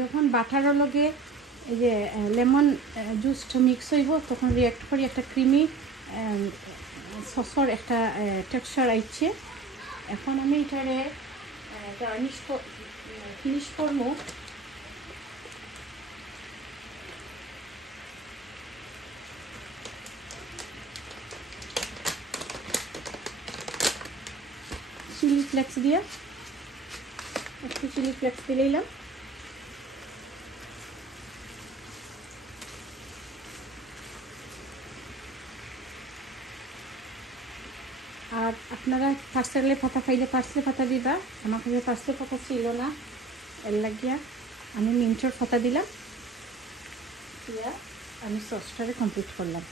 যখন বাটারও লগে এই যে লেমন জুসটা মিক্স হইব তখন রিয়াক্ট করি একটা ক্রিমি সসর একটা টেক্সচার আইছে। এখন আমি এটারে গার্নিশ ফিনিশ করবো। চিলি ফ্লেক্স দিয়ে একটু চিলি ফ্লেক্স দিলাম। আর আপনারা পার্সেলে পাতা খাইলে পার্সলে পাতা দিবা, আমার কাছে পার্সলে পাতা ছিল না, এর লাগিয়া আমি মিন্টর পাতা দিলাম। দিয়া আমি সসটারে কমপ্লিট করলাম।